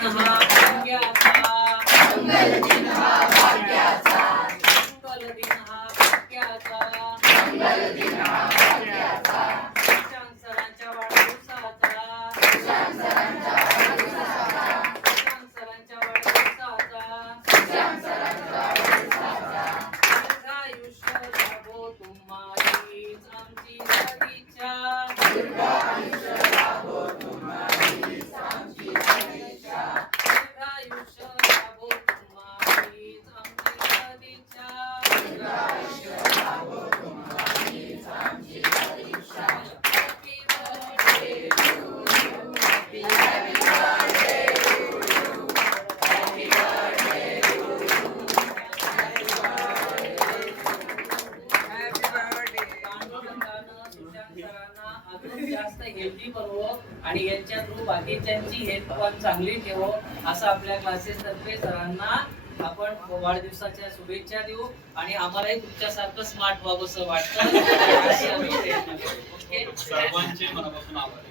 दिन हा भाग्याचा, मंगल दिन हा भाग्याचा, मंगल दिन हा भाग्याचा, मंगल दिन हा भाग्याचा, सुशांत सरांच्या वाढदिवसाचा, सुशांत सरांच्या वाढदिवसाचा, सुशांत सरांच्या वाढदिवसाचा, सुशांत सरांच्या वाढदिवसाचा, दीर्घायुष्य लाभो तुम्हारीच आमची सदिच्छा, दीर्घायुष्य लाभो तुम्हारीच आमची सदिच्छा, दीर्घायुष्य लाभो तुम्हारीच आमची सदिच्छा, दीर्घायुष्य लाभो तुम्हारीच आमची सदिच्छा. Happy birthday to you. Happy birthday to you. Happy birthday to you. Happy birthday to you. Happy birthday. पांडुरंगानं सुशांत सरांना अजून जास्त हेल्दी बनवो आणि यांच्या थ्रू बाकीच्यांची हेल्थ पण चांगली ठेवो असं आपल्या क्लासेस तर्फे सरांना आपण वाढदिवसाच्या शुभेच्छा देऊ आणि आम्हालाही तुमच्यासारखं स्मार्ट व्हावंसं वाटतं. ओके, सर्वांचे मनापासून आभार.